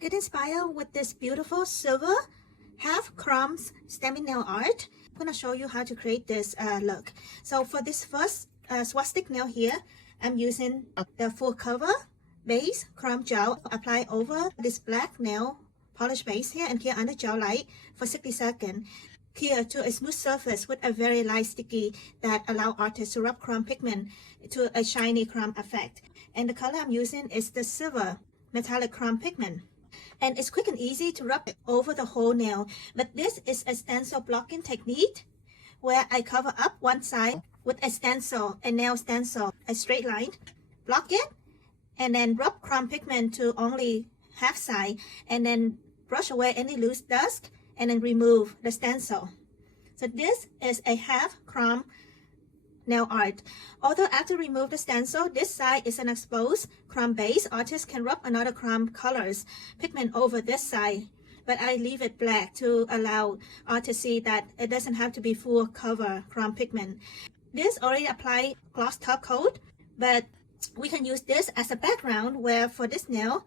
Get inspired with this beautiful silver half crumbs stamping nail art. I'm going to show you how to create this look. So for this first swastika nail here, I'm using the full cover base crumb gel apply over this black nail polish base here and here under gel light for 60 seconds. Clear to a smooth surface with a very light sticky that allow artists to rub crumb pigment to a shiny crumb effect. And the color I'm using is the silver metallic crumb pigment. And it's quick and easy to rub over the whole nail. But this is a stencil blocking technique where I cover up one side with a stencil, a nail stencil, a straight line, block it, and then rub crumb pigment to only half side, and then brush away any loose dust, and then remove the stencil. So this is a half crumb nail art. Although after remove the stencil, this side is an exposed crumb base, artists can rub another crumb colors pigment over this side. But I leave it black to allow artists to see that it doesn't have to be full cover crumb pigment. This already applied gloss top coat, but we can use this as a background where for this nail,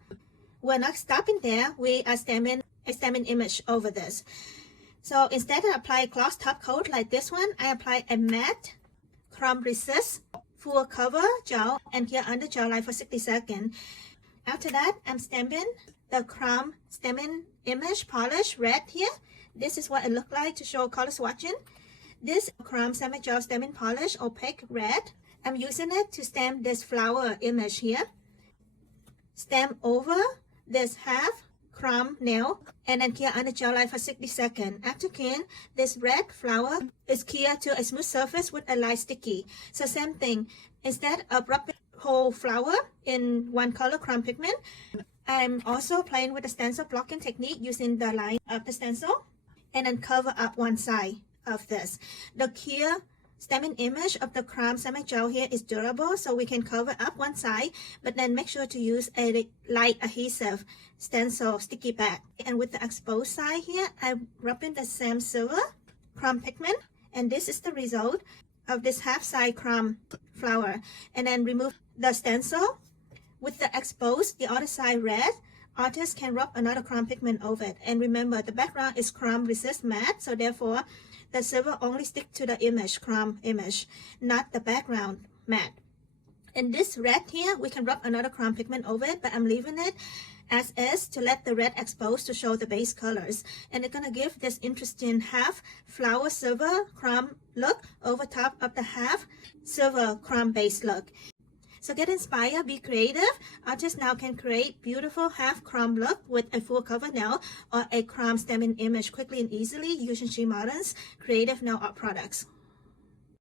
we're not stopping there, we are stamping a stamping image over this. So instead of apply gloss top coat like this one, I apply a matte crumb resist full cover gel and here under gel light for 60 seconds. After that, I'm stamping the crumb stamping image polish red here. This is what it looked like to show color swatching. This crumb stamping gel stamping polish opaque red. I'm using it to stamp this flower image here. Stamp over this half crumb nail and then clear under gel light for 60 seconds. After clean, this red flower is clear to a smooth surface with a light sticky. So same thing, instead of rubbing whole flower in one color crumb pigment, I'm also playing with the stencil blocking technique using the line of the stencil and then cover up one side of this. The clear stamping image of the crumb stamping gel here is durable, so we can cover up one side, but then make sure to use a light adhesive stencil sticky pad. And with the exposed side here, I'm rubbing the same silver crumb pigment, and this is the result of this half side crumb flower. And then remove the stencil. With the exposed, the other side red, artists can rub another crumb pigment over it. And remember, the background is crumb resist matte, so therefore the silver only stick to the image, crumb image, not the background matte. And this red here, we can rub another crumb pigment over it, but I'm leaving it as is to let the red expose to show the base colors. And it's gonna give this interesting half flower silver crumb look over top of the half silver crumb base look. So get inspired, be creative. Artists now can create beautiful half crumb look with a full cover nail or a crumb stamping image quickly and easily using SheModern's creative nail art products.